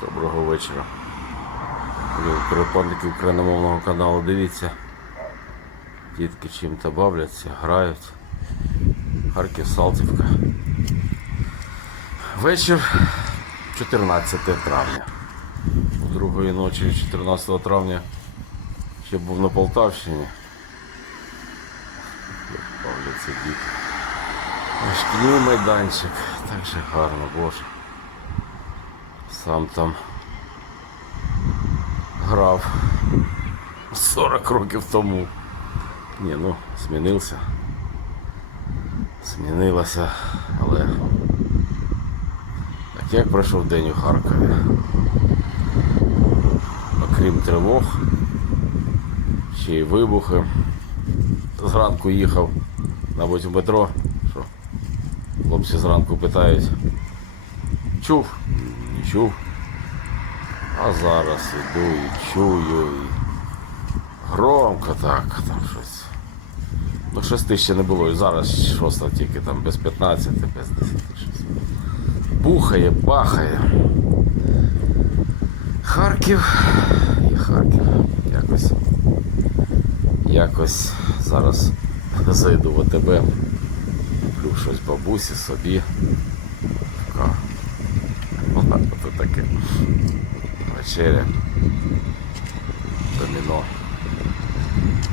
Доброго вечора. Перепадники україномовного каналу. Дивіться. Дітки чим-то бавляться, грають. Харків Салтівка. Вечір 14 травня. У другої ночі 14 травня ще був на Полтавщині. Як бавляться діти. Шкільний майданчик. Так же гарно, боже. Сам там грав 40 років тому. Ні, ну, змінився. Змінилося, але так як пройшов день у Харкові? Окрім тривог, ще й вибухи. Зранку їхав, мабуть, в метро. Що? Хлопці зранку питають. Чув? Чув. А зараз іду і чую, і громко так, там щось. Ну, шести ще не було, і зараз шоста тільки там без 15, без 10 щось. Бухає, бахає. Харків і Харків. Якось. Якось зараз зайду в АТБ, куплю щось бабусі, собі. Така. Таке. Вечеря. Доміно.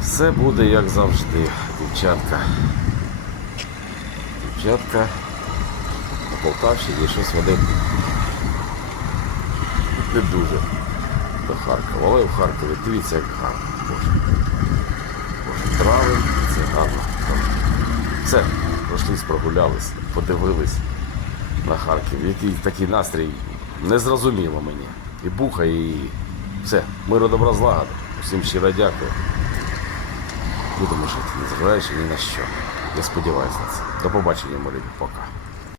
Все буде як завжди, дівчатка. Дівчатка на Полтавщині щось вони не дуже до Харкова. Але в Харкові дивіться, як гарно. Боже. Боже, травень, це гарно. Все, пройшлись, прогулялись, подивились на Харків. Який такий настрій незрозуміло мені. І бухає, і все. Миру добра злагоди. Усім щиро дякую. Будемо жити, незважаючи ні на що. Я сподіваюся на це. До побачення, мої. Пока.